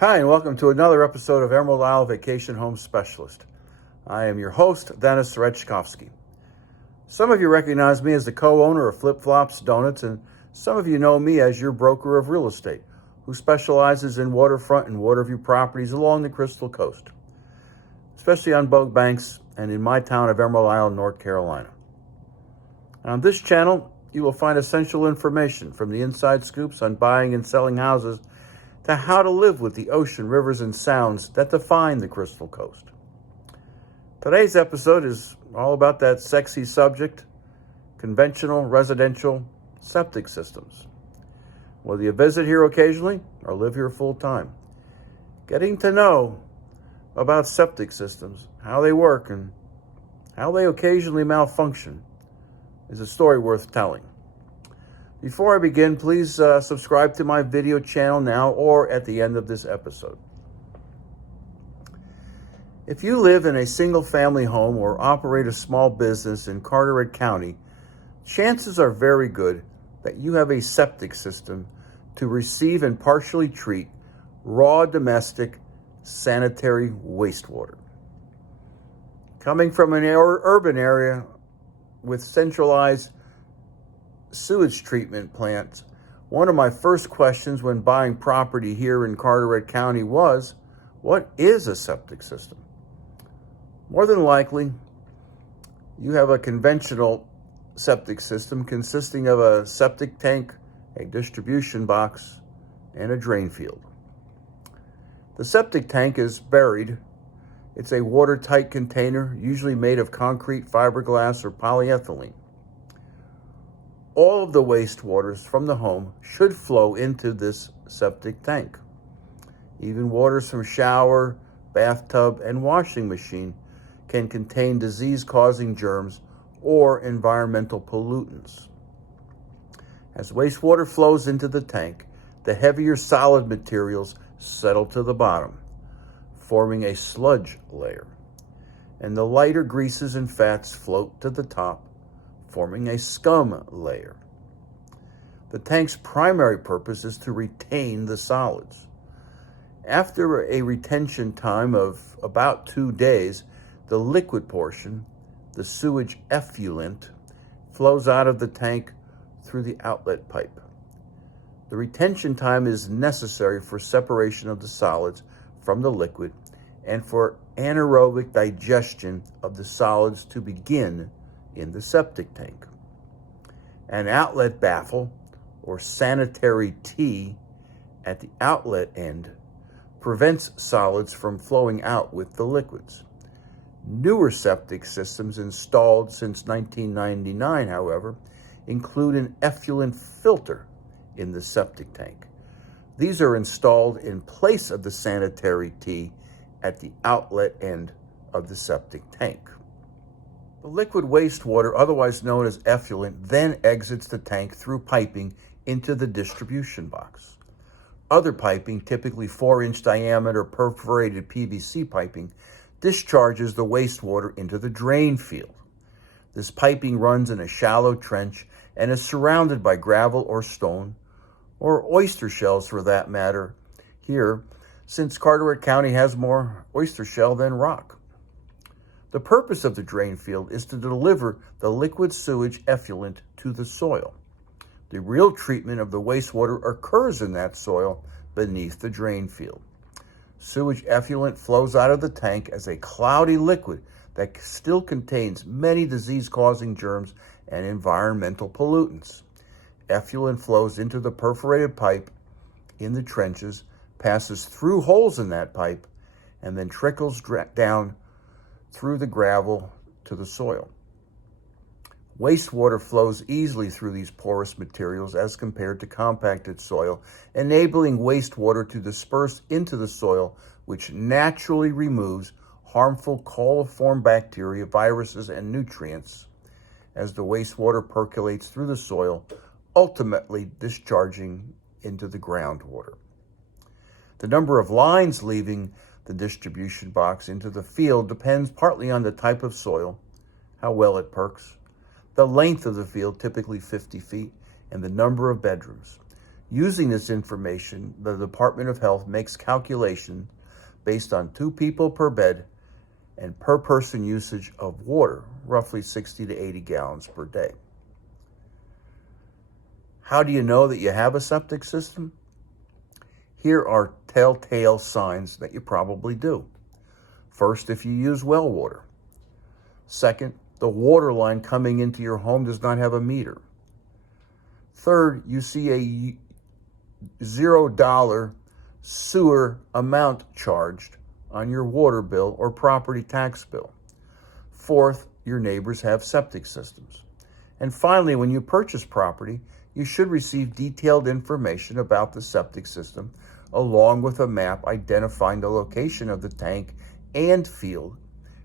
Hi, and welcome to another episode of Emerald Isle Vacation Home Specialist. I am your host, Dennis Rechkovsky. Some of you recognize me as the co-owner of Flip Flops Donuts, and some of you know me as your broker of real estate, who specializes in waterfront and waterview properties along the Crystal Coast, especially on boat banks and in my town of Emerald Isle, North Carolina. On this channel, you will find essential information from the inside scoops on buying and selling houses to how to live with the ocean, rivers, and sounds that define the Crystal Coast. Today's episode is all about that sexy subject, conventional residential septic systems. Whether you visit here occasionally or live here full time, getting to know about septic systems, how they work, and how they occasionally malfunction is a story worth telling. Before I begin, please subscribe to my video channel now or at the end of this episode. If you live in a single-family home or operate a small business in Carteret County, chances are very good that you have a septic system to receive and partially treat raw domestic sanitary wastewater. Coming from an urban area with centralized sewage treatment plants, one of my first questions when buying property here in Carteret County was, what is a septic system? More than likely, you have a conventional septic system consisting of a septic tank, a distribution box, and a drain field. The septic tank is buried. It's a watertight container, usually made of concrete, fiberglass, or polyethylene. All of the wastewaters from the home should flow into this septic tank. Even waters from shower, bathtub, and washing machine can contain disease-causing germs or environmental pollutants. As wastewater flows into the tank, the heavier solid materials settle to the bottom, forming a sludge layer, and the lighter greases and fats float to the top, forming a scum layer. The tank's primary purpose is to retain the solids. After a retention time of about 2 days, the liquid portion, the sewage effluent, flows out of the tank through the outlet pipe. The retention time is necessary for separation of the solids from the liquid and for anaerobic digestion of the solids to begin in the septic tank. An outlet baffle, or sanitary T, at the outlet end prevents solids from flowing out with the liquids. Newer septic systems installed since 1999, however, include an effluent filter in the septic tank. These are installed in place of the sanitary T at the outlet end of the septic tank. The liquid wastewater, otherwise known as effluent, then exits the tank through piping into the distribution box. Other piping, typically 4-inch diameter perforated PVC piping, discharges the wastewater into the drain field. This piping runs in a shallow trench and is surrounded by gravel or stone, or oyster shells for that matter, here, since Carteret County has more oyster shell than rock. The purpose of the drain field is to deliver the liquid sewage effluent to the soil. The real treatment of the wastewater occurs in that soil beneath the drain field. Sewage effluent flows out of the tank as a cloudy liquid that still contains many disease-causing germs and environmental pollutants. Effluent flows into the perforated pipe in the trenches, passes through holes in that pipe, and then trickles down through the gravel to the soil. Wastewater flows easily through these porous materials as compared to compacted soil, enabling wastewater to disperse into the soil, which naturally removes harmful coliform bacteria, viruses, and nutrients as the wastewater percolates through the soil, ultimately discharging into the groundwater. The number of lines leaving the distribution box into the field depends partly on the type of soil, how well it perks, the length of the field, typically 50 feet, and the number of bedrooms. Using this information, the Department of Health makes calculations based on 2 people per bed and per person usage of water, roughly 60 to 80 gallons per day. How do you know that you have a septic system? Here are telltale signs that you probably do. First, if you use well water. Second, the water line coming into your home does not have a meter. Third, you see a $0 sewer amount charged on your water bill or property tax bill. Fourth, your neighbors have septic systems. And finally, when you purchase property, you should receive detailed information about the septic system, along with a map identifying the location of the tank and field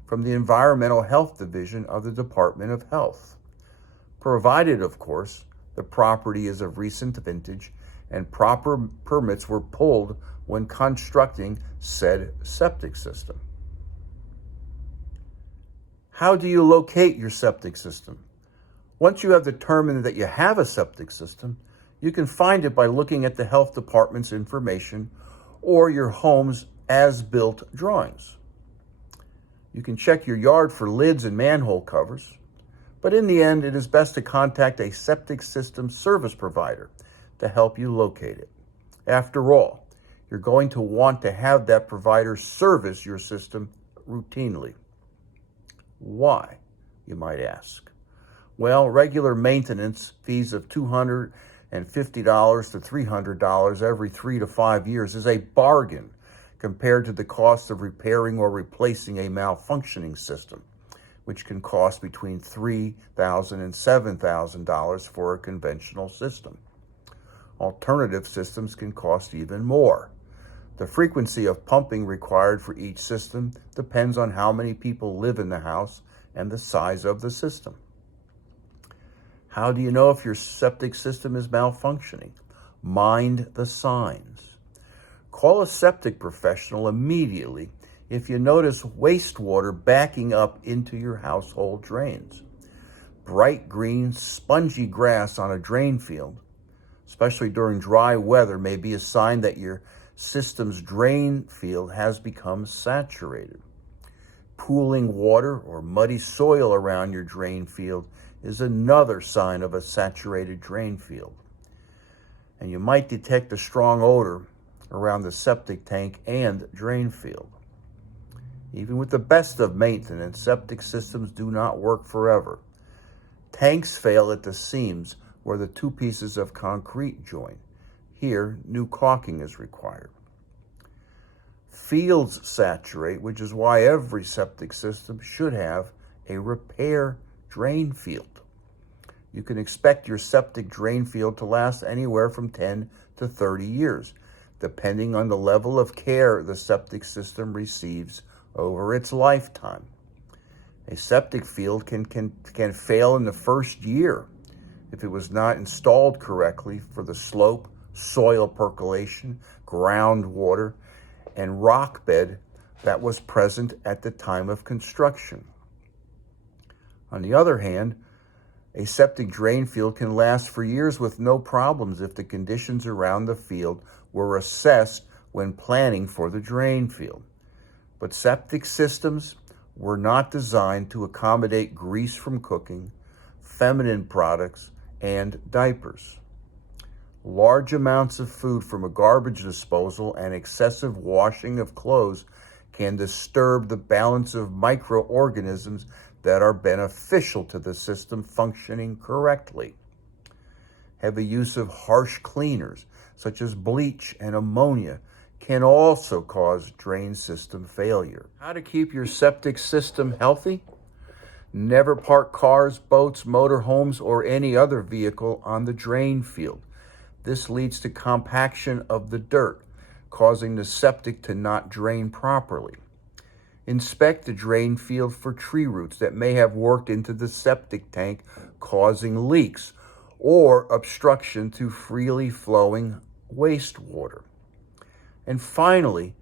from the Environmental Health Division of the Department of Health. Provided, of course, the property is of recent vintage and proper permits were pulled when constructing said septic system. How do you locate your septic system? Once you have determined that you have a septic system, you can find it by looking at the health department's information or your home's as-built drawings. You can check your yard for lids and manhole covers, but in the end, it is best to contact a septic system service provider to help you locate it. After all, you're going to want to have that provider service your system routinely. Why, you might ask? Well, regular maintenance fees of $250 to $300 every 3 to 5 years is a bargain compared to the cost of repairing or replacing a malfunctioning system, which can cost between $3,000 and $7,000 for a conventional system. Alternative systems can cost even more. The frequency of pumping required for each system depends on how many people live in the house and the size of the system. How do you know if your septic system is malfunctioning? Mind the signs. Call a septic professional immediately if you notice wastewater backing up into your household drains. Bright green, spongy grass on a drain field, especially during dry weather, may be a sign that your system's drain field has become saturated. Pooling water or muddy soil around your drain field is another sign of a saturated drain field. And you might detect a strong odor around the septic tank and drain field. Even with the best of maintenance, septic systems do not work forever. Tanks fail at the seams where the 2 pieces of concrete join. Here, new caulking is required. Fields saturate, which is why every septic system should have a repair drain field. You can expect your septic drain field to last anywhere from 10 to 30 years, depending on the level of care the septic system receives over its lifetime. A septic field can fail in the first year if it was not installed correctly for the slope, soil percolation, groundwater, and rock bed that was present at the time of construction. On the other hand, a septic drain field can last for years with no problems if the conditions around the field were assessed when planning for the drain field. But septic systems were not designed to accommodate grease from cooking, feminine products, and diapers. Large amounts of food from a garbage disposal and excessive washing of clothes can disturb the balance of microorganisms that are beneficial to the system functioning correctly. Heavy use of harsh cleaners, such as bleach and ammonia, can also cause drain system failure. How to keep your septic system healthy? Never park cars, boats, motorhomes, or any other vehicle on the drain field. This leads to compaction of the dirt, causing the septic to not drain properly. Inspect the drain field for tree roots that may have worked into the septic tank, causing leaks or obstruction to freely flowing wastewater. And finally,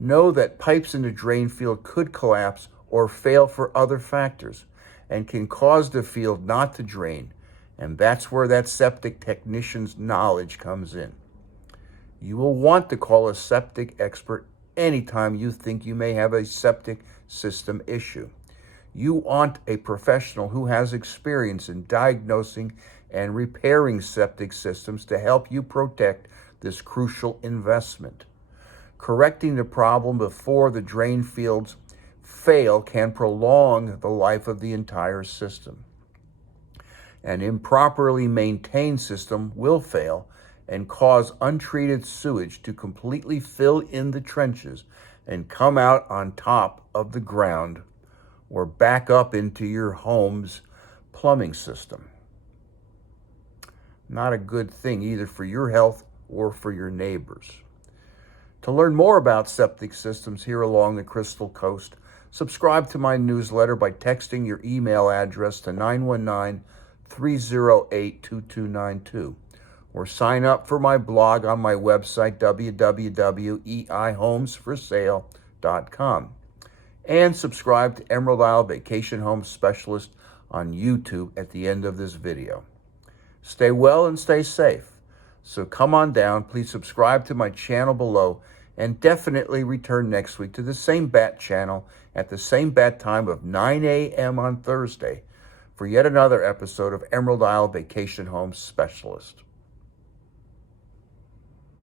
know that pipes in the drain field could collapse or fail for other factors and can cause the field not to drain. And that's where that septic technician's knowledge comes in. You will want to call a septic expert anytime you think you may have a septic system issue. You want a professional who has experience in diagnosing and repairing septic systems to help you protect this crucial investment. Correcting the problem before the drain fields fail can prolong the life of the entire system. An improperly maintained system will fail and cause untreated sewage to completely fill in the trenches and come out on top of the ground or back up into your home's plumbing system. Not a good thing either for your health or for your neighbors. To learn more about septic systems here along the Crystal Coast, subscribe to my newsletter by texting your email address to 919-308-2292, or sign up for my blog on my website, www.eihomesforsale.com, and subscribe to Emerald Isle Vacation Home Specialist on YouTube at the end of this video. Stay well and stay safe. So come on down, please subscribe to my channel below, and definitely return next week to the same bat channel at the same bat time of 9 a.m. on Thursday for yet another episode of Emerald Isle Vacation Home Specialist.